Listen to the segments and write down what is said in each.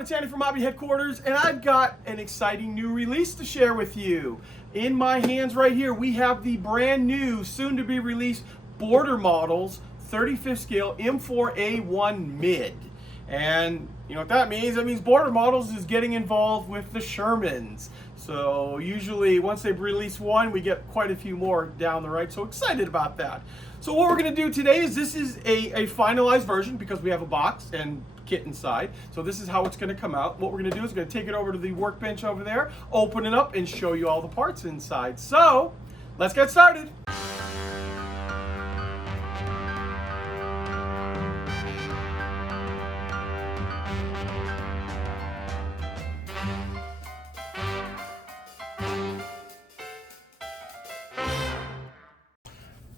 everyone, it's Andy from Hobby Headquarters, and I've got an exciting new release to share with you. In my hands right here, we have the brand new, soon to be released Border Models 35th scale M4A1 mid. And you know what that means? That means Border Models is getting involved with the Shermans. So usually once they release one, we get quite a few more down the right. So excited about that. So what we're gonna do today is this is a finalized version because we have a box and kit inside. So this is how it's gonna come out. What we're gonna do is we're gonna take it over to the workbench over there, open it up and show you all the parts inside. So let's get started.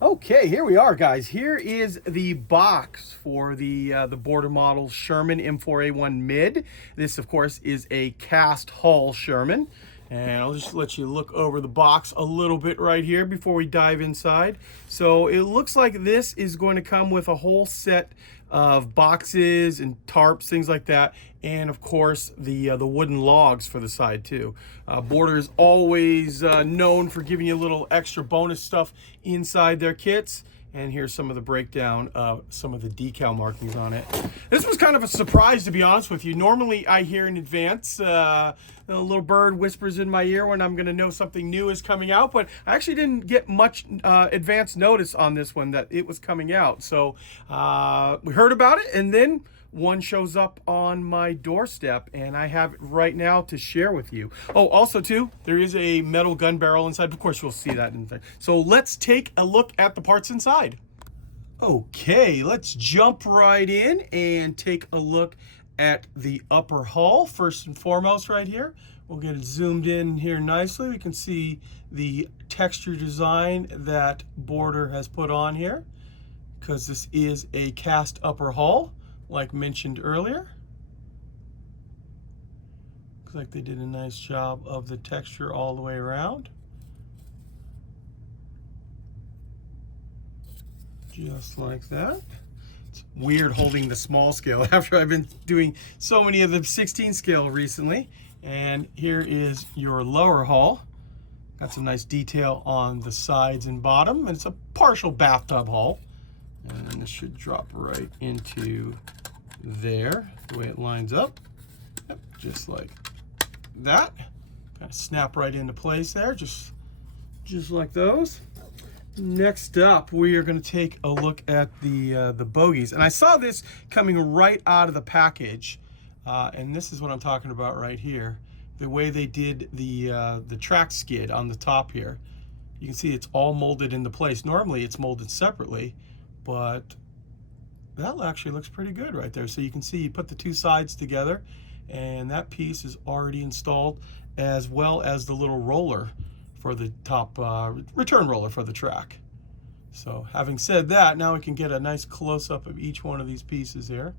Okay, here we are, guys. Here is the box for the Border Models Sherman M4A1 mid. This, of course, is a cast hull Sherman. And I'll just let you look over the box a little bit right here before we dive inside. So it looks like this is going to come with a whole set of boxes and tarps, things like that, and of course the wooden logs for the side too. Border is always known for giving you a little extra bonus stuff inside their kits. And here's some of the breakdown of some of the decal markings on it. This was kind of a surprise, to be honest with you. Normally I hear in advance, a little bird whispers in my ear when I'm gonna know something new is coming out, but I actually didn't get much advance notice on this one that it was coming out. So we heard about it, and then one shows up on my doorstep, and I have it right now to share with you. Oh, also too, there is a metal gun barrel inside. Of course, you'll see that inside. So let's take a look at the parts inside. Okay, let's jump right in and take a look at the upper hull. First and foremost right here, we'll get it zoomed in here nicely. We can see the texture design that Border has put on here, because this is a cast upper hull, like mentioned earlier. Looks like they did a nice job of the texture all the way around. Just like that. It's weird holding the small scale after I've been doing so many of the 16 scale recently. And here is your lower hull. Got some nice detail on the sides and bottom. And it's a partial bathtub hull. And then this should drop right into there, the way it lines up. Yep, just like that. Kind of snap right into place there, just like those. Next up, we are going to take a look at the bogies. And I saw this coming right out of the package. And this is what I'm talking about right here. The way they did the track skid on the top here. You can see it's all molded into place. Normally it's molded separately, but that actually looks pretty good right there. So you can see you put the two sides together, and that piece is already installed, as well as the little roller for the top return roller for the track. So having said that, now we can get a nice close-up of each one of these pieces here.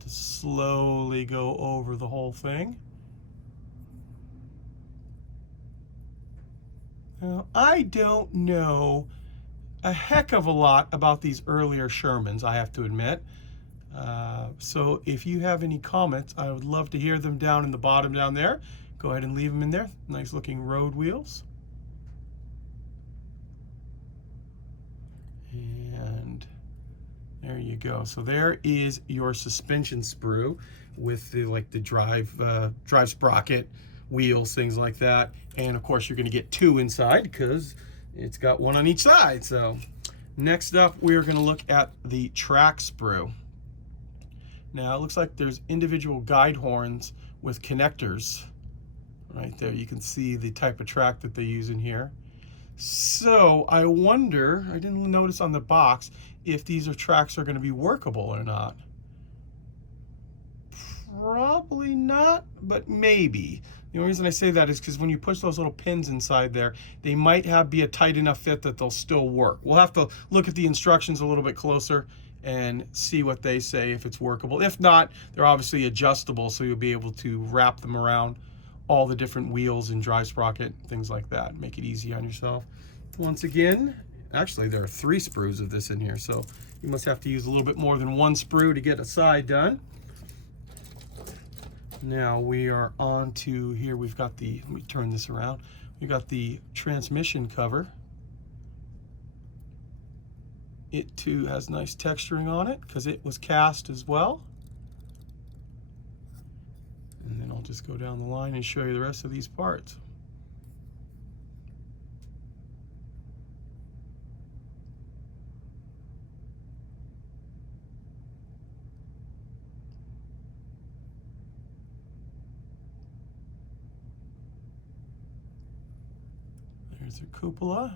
To slowly go over the whole thing. Now, I don't know a heck of a lot about these earlier Shermans, I have to admit. So if you have any comments, I would love to hear them down in the bottom down there. Go ahead and leave them in there. Nice looking road wheels. And there you go. So there is your suspension sprue with the drive sprocket, wheels, things like that. And of course you're going to get two inside because it's got one on each side. So next up, we're going to look at the track sprue. Now it looks like there's individual guide horns with connectors right there. You can see the type of track that they use in here. So I wonder, I didn't notice on the box if these tracks are going to be workable or not. Probably not, but maybe. The only reason I say that is because when you push those little pins inside there, they might be a tight enough fit that they'll still work. We'll have to look at the instructions a little bit closer and see what they say if it's workable. If not, they're obviously adjustable, so you'll be able to wrap them around all the different wheels and drive sprocket, things like that. Make it easy on yourself. Once again, actually there are 3 sprues of this in here, so you must have to use a little bit more than 1 sprue to get a side done. Now we are on to here. We've got the, let me turn this around. We've got the transmission cover. It too has nice texturing on it because it was cast as well. And then I'll just go down the line and show you the rest of these parts. There's a cupola.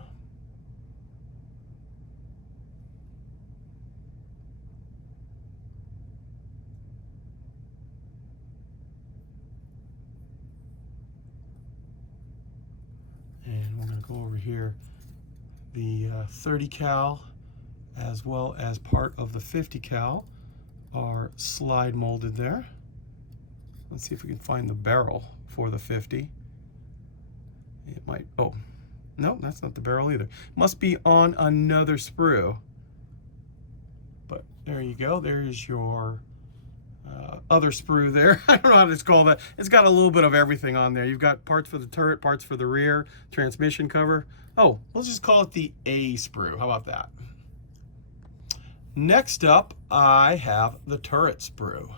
And we're going to go over here. The 30 cal as well as part of the 50 cal are slide molded there. Let's see if we can find the barrel for the 50. It might, oh, no, that's not the barrel either. Must be on another sprue. But there you go. There's your other sprue there. I don't know how to call that. It's got a little bit of everything on there. You've got parts for the turret, parts for the rear, transmission cover. Oh, let's just call it the A sprue. How about that? Next up, I have the turret sprue.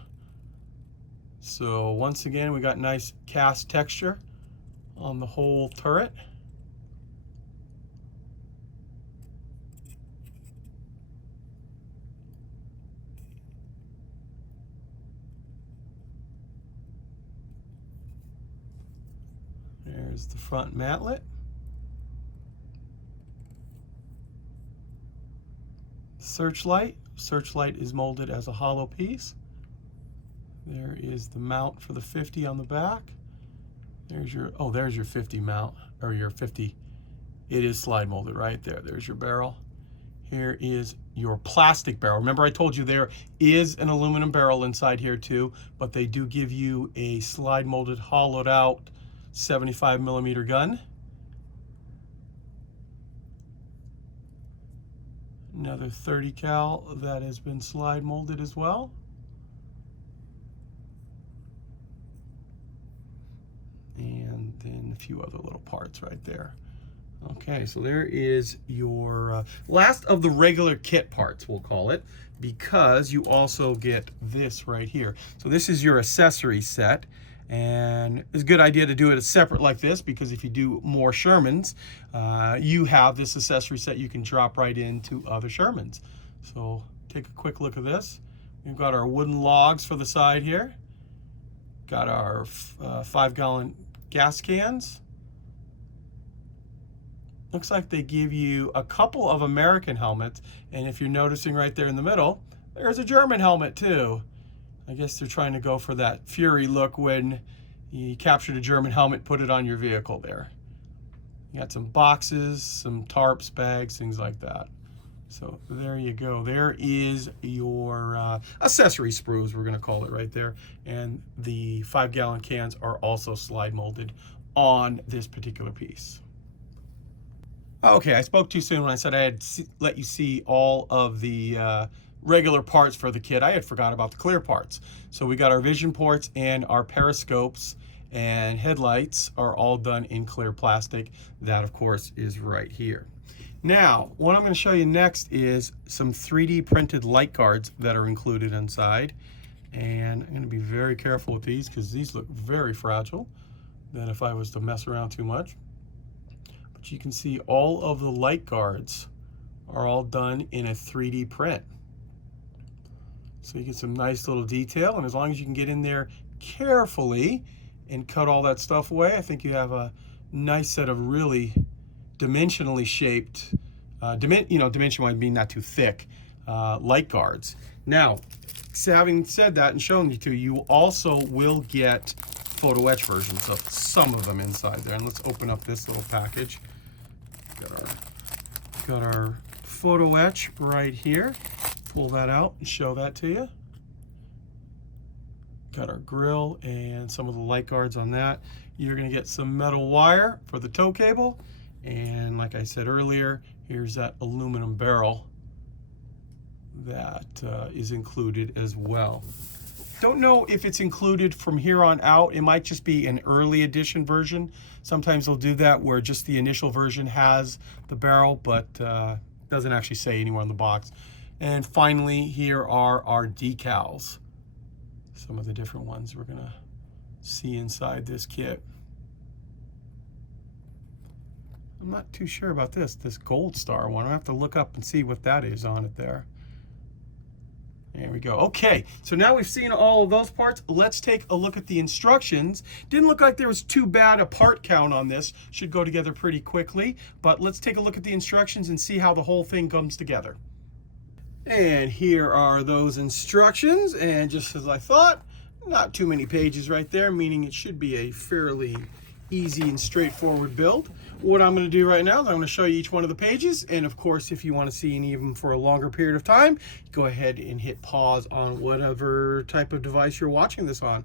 So once again, we got nice cast texture on the whole turret. There's the front mantlet. Searchlight. Searchlight is molded as a hollow piece. There is the mount for the 50 on the back. There's your, oh, there's your 50 mount, or your 50. It is slide molded right there. There's your barrel. Here is your plastic barrel. Remember I told you there is an aluminum barrel inside here too, but they do give you a slide molded, hollowed out 75mm gun. Another 30 cal that has been slide molded as well. And then a few other little parts right there. Okay, so there is your last of the regular kit parts, we'll call it, because you also get this right here. So this is your accessory set, and it's a good idea to do it separate like this, because if you do more Shermans, you have this accessory set you can drop right into other Shermans. So take a quick look at this. We've got our wooden logs for the side here. Got our 5-gallon gas cans. Looks like they give you a couple of American helmets, and if you're noticing right there in the middle, there's a German helmet too. I guess they're trying to go for that Fury look when you captured a German helmet, put it on your vehicle there. You got some boxes, some tarps, bags, things like that. So there you go. There is your accessory sprues, we're going to call it right there. And the 5-gallon cans are also slide molded on this particular piece. Okay, I spoke too soon when I said I had let you see all of the regular parts for the kit. I had forgot about the clear parts. So we got our vision ports and our periscopes and headlights are all done in clear plastic. That, of course, is right here. Now, what I'm going to show you next is some 3D printed light guards that are included inside. And I'm going to be very careful with these because these look very fragile than if I was to mess around too much. But you can see all of the light guards are all done in a 3D print. So you get some nice little detail, and as long as you can get in there carefully and cut all that stuff away, I think you have a nice set of really dimensionally shaped, dimension-wise being not too thick, light guards. Now, having said that and shown you to you also will get photo etch versions of some of them inside there. And let's open up this little package. Got our photo etch right here. Pull that out and show that to you. Got our grill and some of the light guards on that. You're going to get some metal wire for the tow cable. And like I said earlier, here's that aluminum barrel that is included as well. Don't know if it's included from here on out. It might just be an early edition version. Sometimes they'll do that where just the initial version has the barrel, but doesn't actually say anywhere on the box. And finally, here are our decals. Some of the different ones we're gonna see inside this kit. I'm not too sure about this Gold Star one. I'll have to look up and see what that is on it there. There we go. Okay, so now we've seen all of those parts. Let's take a look at the instructions. Didn't look like there was too bad a part count on this. Should go together pretty quickly, but let's take a look at the instructions and see how the whole thing comes together. And here are those instructions, and just as I thought, not too many pages right there, meaning it should be a fairly easy and straightforward build. What I'm going to do right now is I'm going to show you each one of the pages, and of course if you want to see any of them for a longer period of time, go ahead and hit pause on whatever type of device you're watching this on.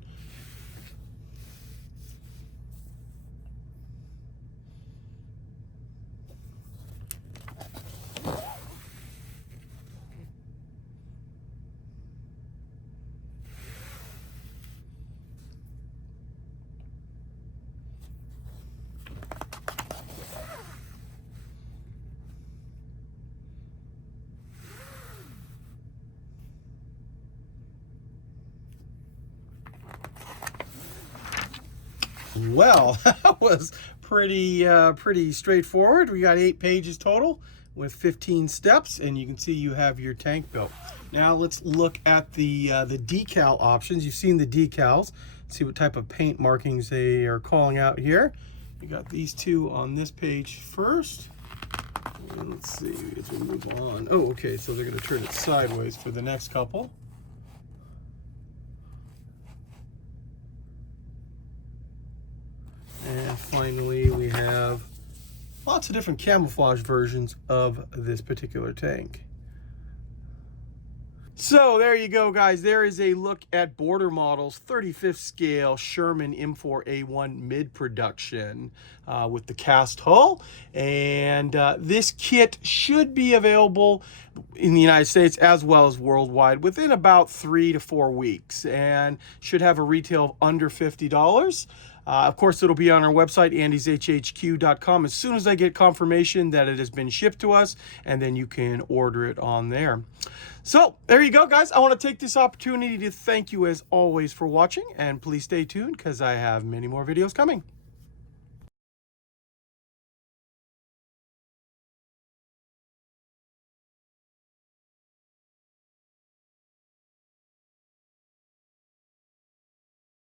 Well, that was pretty straightforward. We got 8 pages total with 15 steps, and you can see you have your tank built. Now let's look at the decal options. You've seen the decals. See what type of paint markings they are calling out here. You got these two on this page first. And let's see as we move on. Oh, okay, so they're going to turn it sideways for the next couple. And finally, we have lots of different camouflage versions of this particular tank. So there you go, guys. There is a look at Border Models 35th scale Sherman M4A1 mid-production with the cast hull. And this kit should be available in the United States as well as worldwide within about 3 to 4 weeks, and should have a retail of under $50. Of course, it'll be on our website, andyshhq.com, as soon as I get confirmation that it has been shipped to us, and then you can order it on there. So there you go, guys. I want to take this opportunity to thank you as always for watching, and please stay tuned because I have many more videos coming.